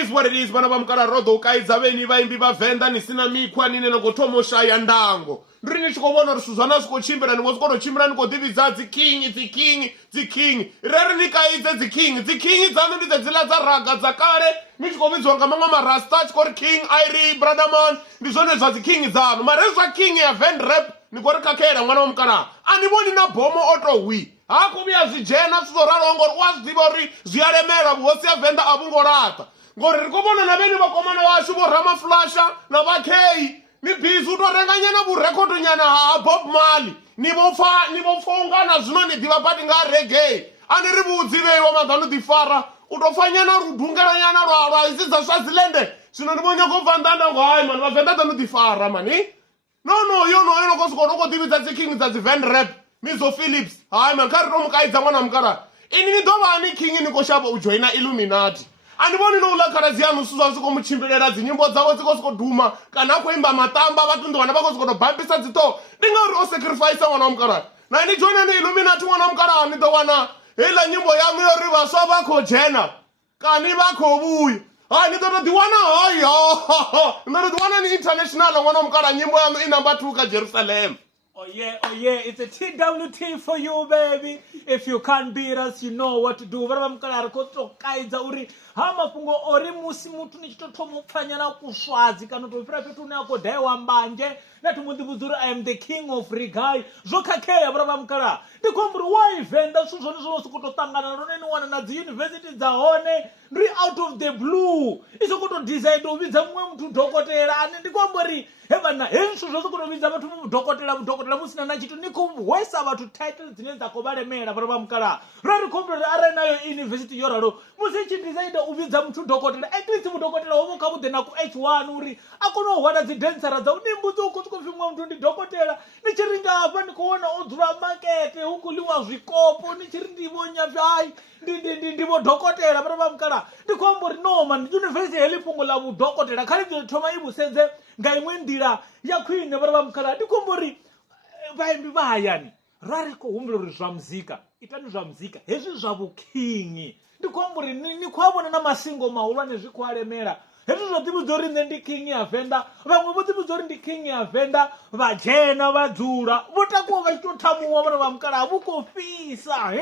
is what it is. Bana bamkara rodo ukaiza veni vaimbi Venda nisina mikwa nine nogotomosha ya ndango. Ndrini chikobona rusuzana sikochimbira nikoskono chimbira nikodividza dziking. Reri nikaize dziking dzanu ndidzo dzila dzaraga dzakare. Michikovidzwa ngamamwe marasta chikori king airi brotherman. Ndizvone zvadziking dzanu. Marezva king ya Vendrep nikori kakera mwana wamkara. Andivoni na bomo otohwi. Hakubiya zvijena tsoralongo waziva uri zviaremera vuhosi ya Venda avungorata. Ngori rikobona na veni vakomana vashu vorama flasha na vakei. Ni bizu utorenga nyana vurekodo nyana ha Bob Marley. Nivofaungana zvino nidiva pati nga reggae. Andiri vudziveiwa mazano difara. Utofa nyana rudungera nyana rwa izidza Swazilende. Zvino ndivonya kubva ndanda ngo hai man Venda tano difara mani. No yono kosko dividza dziking dza Vendrep. Mizo Phillips. Hai man kari romukaidza mwana mukara. Ini ndova ani king nikoshapa ujoina Illuminati. Andivoni no ulakarazi yanu suza ziko muchimbirera dzinyimbo dzavo dzikosiko dhuma kana kuimba matamba vatundi vana vakosiko tobhambisa dzito ndinga uri osacrifice mwana wamukara na ini joina ni Illuminati mwana wamukara nitowana hela nyimbo yangu yori vaswa vako jena kani vako vuya hai nitotodiwana hai nitotodiwana ni international mwana wamukara nyimbo yangu inamba 2 ka Jerusalem. Oh yeah, it's a TWT for you, baby. If you can't beat us, you know what to do. Vara mukala koto kaidza uri hama fungo ori musi mutu nichitotomo pfanyana kuswazi kana topira petu nako daiwa mbanje na tumundibuzuru I am the king of reggae. Zvokakeya vara mukala. Ndikomburi why Venda suzvoni zvonosukutotangana roneni wana na dzi university dzahone ndiri out of the blue. Isokuto decide uvidza mumwe mutu dhokotera ane ndikomburi hevana hensu zvosukutovidza vatu mudhokotera musina nachito nikuhwesa vatu titles dzine dzakovaremera vara mukala. Rari komburi ari nayo university yoraro musichidecide uvidza mutu dhokotera at least mudhokotera womuka mudhena ku H1 uri akonohwada dzidhensara dzau nimbudzi ukutikofimwa mutu ndidhokotera nichiringa apa ndikuona odzura makete ukuliwa zvikopo nichiri ndivonyavai ndivo dhokotera vara mukala. Ndikomburi no man university helifungo la vudhokotera khali bzotoma ibusenze ngaimwe ndira yakwine vara mukala. Ndikomburi vaimbi vahayani rariko humbirori zva muzika itani zva muzika hezvi zva vukingi ndikomburi nikwavona na masingo mahulwane zvikuaremera hezvi zvotibudzori nne ndi king ya Venda vamwe votibudzori ndi king ya Venda vajena vadzura votakuwa vachitotamuwa vana vamukala havukofisa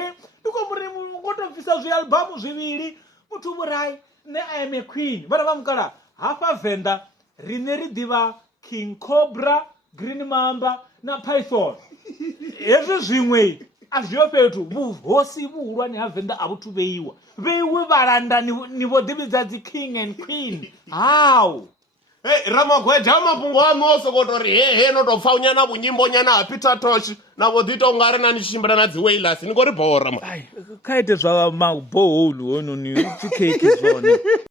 ndikomburi ngotofisa zvialbamu zviviri mutuburai ne I am a queen vana vamukala hafa Venda rine ridiva King Cobra, Green Mamba na Python. Hezvi zvimwe azviyo petu vuhosi vuhulwane haVenda avutuveiwa veiwe varanda nivodividza dzi king and queen. How? Hey, Ramagwedha amapungo amoso kotori he notopfaunyana vunyimbo nyana apita tosh navodito ngari nanishimbira na dziwailers nikori bhora kaite zva maboholu ono ni chikeki zvone.